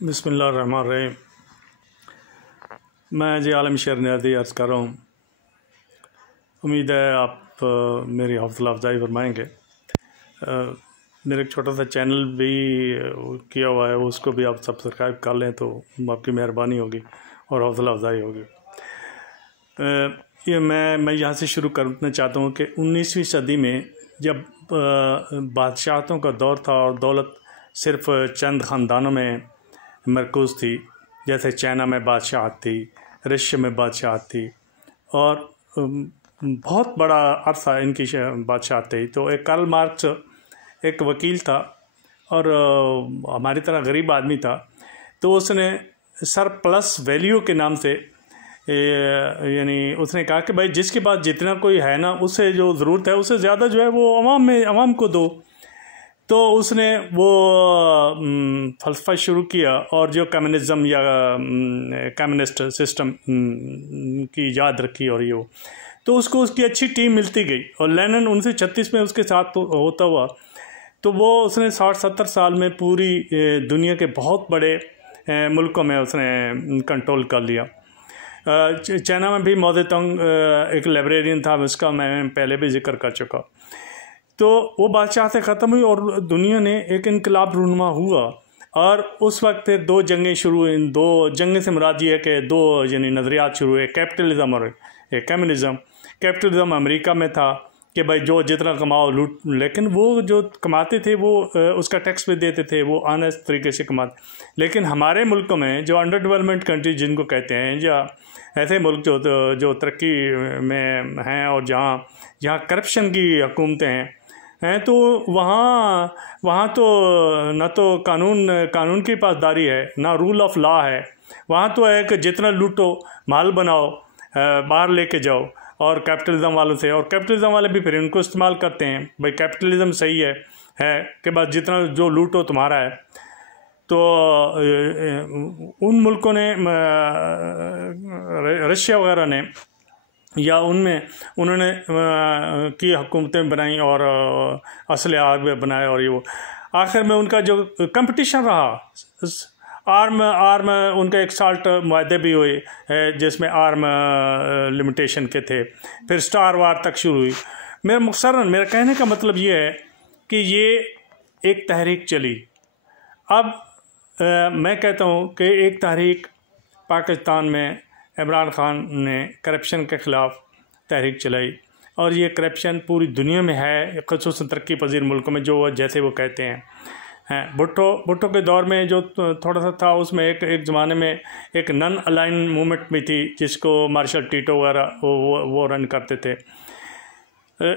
बिस्मिल्लाहिर्रहमानिर्रहीम। मैं जी आलम शेर नियाज़ी अर्ज़ कर रहा हूँ। उम्मीद है आप मेरी हौसला अफजाई फरमाएँगे। मेरा एक छोटा सा चैनल भी किया हुआ है, उसको भी आप सब्सक्राइब कर लें तो आपकी मेहरबानी होगी और हौसला अफजाई होगी। ये मैं यहाँ से शुरू करना चाहता हूँ कि 19वीं सदी में जब बादशाहतों का दौर था और दौलत सिर्फ़ चंद ख़ानदानों में मरकूज़ थी, जैसे चाइना में बादशाहत थी, रशिया में बादशाहत थी और बहुत बड़ा अरसा इनकी बादशाहत थी। तो एक कार्ल मार्क्स एक वकील था और हमारी तरह गरीब आदमी था, तो उसने सरप्लस वैल्यू के नाम से यानी उसने कहा कि भाई जिसके पास जितना कोई है ना, उससे जो ज़रूरत है उससे ज़्यादा जो है वो अवाम को दो। तो उसने वो फ़लसफ़ा शुरू किया और जो कम्युनिज़्म या कम्युनिस्ट सिस्टम की याद रखी और ये तो उसको उसकी अच्छी टीम मिलती गई और लेनिन 1936 में उसके साथ होता हुआ तो वो उसने 60-70 साल में पूरी दुनिया के बहुत बड़े मुल्कों में उसने कंट्रोल कर लिया। चाइना में भी माओ ज़ेडुंग एक लाइब्रेरियन था, उसका मैं पहले भी जिक्र कर चुका। तो वो बादशाह से ख़त्म हुई और दुनिया ने एक इनकलाब रूनुमा हुआ और उस वक्त फिर दो जंगें शुरू हुई। दो जंगें से मुराद ये है कि दो यानी नज़रियात शुरू हुए, कैपिटलिज़म और कम्युनिज़म। कैपिटलिज़म अमेरिका में था कि भाई जो जितना कमाओ लूट, लेकिन वो जो कमाते थे वो उसका टैक्स भी देते थे, वो ऑनेस्ट तरीके से कमाते। लेकिन हमारे मुल्कों में जो अंडर डेवलपमेंट कंट्रीज जिनको कहते हैं, या ऐसे मुल्क जो तरक्की में हैं और जहाँ करप्शन की हुकूमतें हैं, तो वहाँ तो ना तो कानून की पासदारी है, ना रूल ऑफ लॉ है। वहाँ तो है कि जितना लूटो, माल बनाओ, बाहर लेके जाओ और कैपिटलिज़म वालों से, और कैपिटलिज़म वाले भी फिर इनको इस्तेमाल करते हैं। भाई कैपिटलिज़म सही है कि बस जितना जो लूटो तुम्हारा है। तो उन मुल्कों ने रशिया वगैरह ने या उन्होंने की हुकूमतें बनाई और असलहात भी बनाए और ये वो आखिर में उनका जो कंपटीशन रहा आर्म उनका एक साल्ट मुआहदे भी हुए जिसमें आर्म लिमिटेशन के थे, फिर स्टार वार तक शुरू हुई। मेरा कहने का मतलब ये है कि ये एक तहरीक चली। अब मैं कहता हूँ कि एक तहरीक पाकिस्तान में इमरान खान ने करप्शन के ख़िलाफ़ तहरीक चलाई और ये करप्शन पूरी दुनिया में है, ख़ुसूसन तरक्की पजीर मुल्कों में, जो जैसे वो कहते हैं। भुट्टो के दौर में जो थोड़ा सा था, उसमें एक ज़माने में एक नन अलाइन मूवमेंट भी थी जिसको मार्शल टीटो वगैरह वो रन करते थे।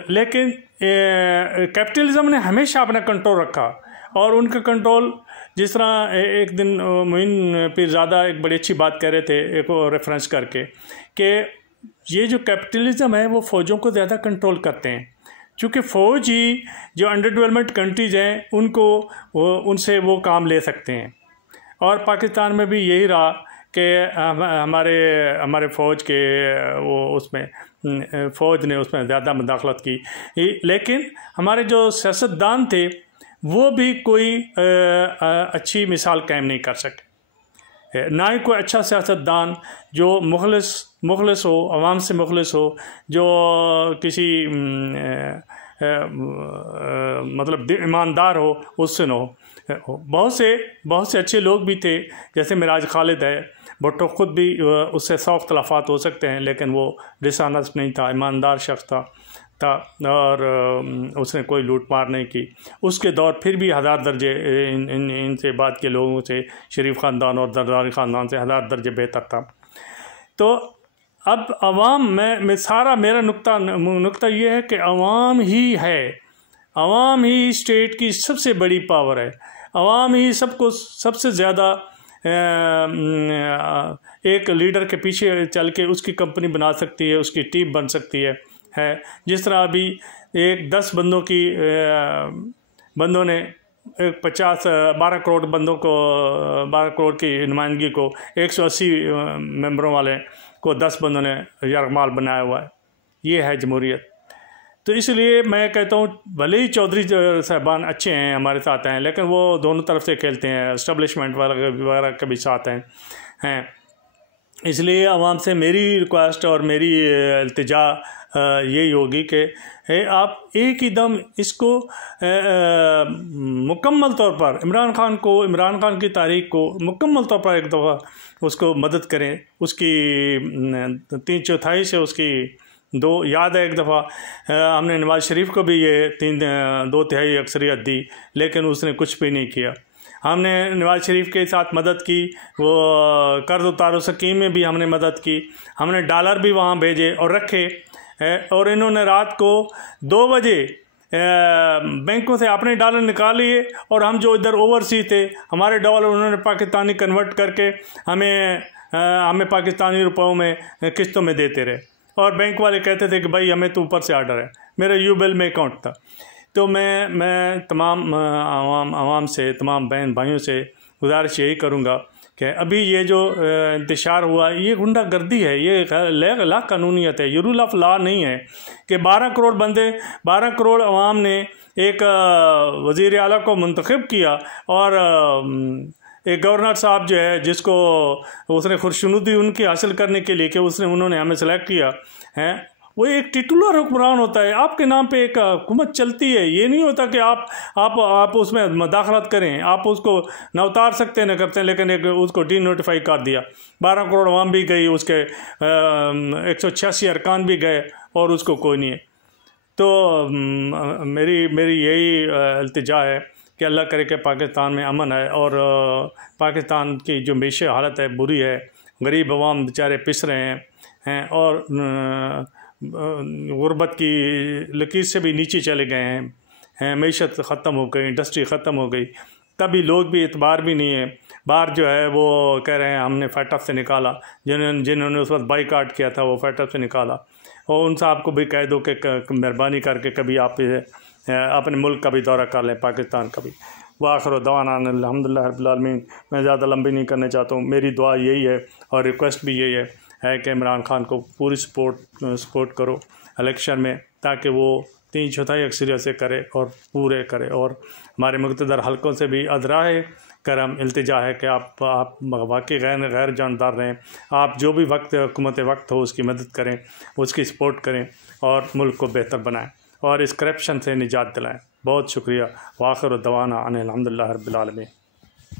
लेकिन कैपिटलिज़म ने हमेशा अपना कंट्रोल रखा और उनका कंट्रोल, जिस तरह एक दिन मोइन पीरज़ादा एक बड़ी अच्छी बात कह रहे थे एक रेफरेंस करके कि ये जो कैपिटलिज़म है वो फ़ौजों को ज़्यादा कंट्रोल करते हैं, क्योंकि फ़ौज ही जो अंडर डेवलपमेंट कंट्रीज़ हैं उनसे वो काम ले सकते हैं। और पाकिस्तान में भी यही रहा कि हमारे फ़ौज के फ़ौज ने उसमें ज़्यादा मुदाखलत की, लेकिन हमारे जो सियासतदान थे वो भी कोई अच्छी मिसाल कायम नहीं कर सके। ना ही कोई अच्छा सियासतदान जो मुखलिस हो, आवाम से मुखलिस हो, जो किसी मतलब ईमानदार हो, उससे न हो। बहुत से अच्छे लोग भी थे, जैसे मिराज खालिद है। भुट्टो ख़ुद भी उससे 100 इख्तलाफात हो सकते हैं, लेकिन वो डिसऑनेस्ट नहीं था, ईमानदार शख्स था और उसने कोई लूट मार नहीं की। उसके दौर फिर भी हज़ार दर्जे इनसे बाद के लोगों से, शरीफ ख़ानदान और दरबारी ख़ानदान से हज़ार दर्जे बेहतर था। तो अब अवाम में मेरा नुक्ता ये है कि अवाम ही है, अवाम ही स्टेट की सबसे बड़ी पावर है। अवाम ही सबको सबसे ज़्यादा एक लीडर के पीछे चल के उसकी कंपनी बना सकती है, उसकी टीम बन सकती है। जिस तरह अभी एक 10 बंदों ने 12 करोड़ बंदों को, 12 करोड़ की नुमाइंदगी को 180 मेंबरों वाले को 10 बंदों ने यरगमाल बनाया हुआ है। ये है जमहूरियत। तो इसलिए मैं कहता हूँ भले ही चौधरी साहबान अच्छे हैं, हमारे साथ हैं, लेकिन वो दोनों तरफ से खेलते हैं, इस्टब्लिशमेंट वगैरह के भी साथ हैं। इसलिए आवाम से मेरी रिक्वेस्ट और मेरी इल्तिजा यही होगी कि आप एक ही दम इसको मुकम्मल तौर पर इमरान खान की तारीख को मुकम्मल तौर पर एक दफ़ा उसको मदद करें। उसकी 3/4 से उसकी याद है, एक दफ़ा हमने नवाज़ शरीफ को भी ये 2/3 अक्सरियत दी, लेकिन उसने कुछ भी नहीं किया। हमने नवाज़ शरीफ के साथ मदद की, वो कर्ज उतारो स्कीम में भी हमने मदद की, हमने डॉलर भी वहाँ भेजे और रखे, और इन्होंने रात को 2 बजे बैंकों से अपने डॉलर निकाल लिए, और हम जो इधर ओवरसीज थे हमारे डॉलर उन्होंने पाकिस्तानी कन्वर्ट करके हमें पाकिस्तानी रुपयों में किस्तों में देते रहे, और बैंक वाले कहते थे कि भाई हमें तो ऊपर से ऑर्डर है। मेरा यूबिल में अकाउंट था। तो मैं तमाम आवाम से, तमाम बहन भाइयों से गुजारिश यही करूँगा कि अभी ये जो इंतशार हुआ ये गुंडागर्दी है, ये ला कानूनियत है, ये रूल ऑफ लॉ नहीं है कि 12 करोड़ अवाम ने एक वज़ीर आला को मुंतखब किया, और एक गवर्नर साहब जो है जिसको उसने खुशनुदी उनकी हासिल करने के लिए कि उन्होंने हमें सेलेक्ट किया है, वो एक टिटुलर हुक्मरान होता है। आपके नाम पे एक हुकूमत चलती है, ये नहीं होता कि आप उसमें मदाखलत करें, आप उसको न उतार सकते न करते हैं, लेकिन एक उसको डी नोटिफाई कर दिया। 12 करोड़ अवाम भी गई, उसके 186 अरकान भी गए, और उसको कोई नहीं है। तो मेरी यही इल्तिजा है कि अल्लाह करे कि पाकिस्तान में अमन है, और पाकिस्तान की जो मेशी हालत है बुरी है, गरीब अवाम बेचारे पिस रहे हैं और गुर्बत की लकीर से भी नीचे चले गए हैं, मैशत ख़त्म हो गई, इंडस्ट्री ख़त्म हो गई, तभी लोग भी इतबार भी नहीं है। बाहर जो है वो कह रहे हैं हमने फैटअप से निकाला, जिन्होंने उस वक्त बाइकाट किया था वो फैटअप से निकाला, और उन साहब को भी कह दो कि मेहरबानी करके कभी आप अपने मुल्क का भी दौरा कर लें, पाकिस्तान का भी। वाखिर दवाना अल्हम्दुलिल्लाह रब्बिल आलमीन। मैं ज़्यादा लंबी नहीं करना चाहता हूँ, मेरी दुआ यही है और रिक्वेस्ट भी यही है कि इमरान खान को पूरी सपोर्ट करो इलेक्शन में, ताकि वो 3/4 अक्सरियत से करे और पूरे करे। और हमारे मुक़्तदर हलकों से भी अदराए करम इल्तिजा है कि आप वाकई गैर जानदार रहें, आप जो भी हुकूमत वक्त हो उसकी मदद करें, उसकी सपोर्ट करें, और मुल्क को बेहतर बनाएं और इस करप्शन से निजात दिलाएं। बहुत शुक्रिया। वाखिर दवाना अनिल हम्दुलिल्लाह रब्बिल आलमीन।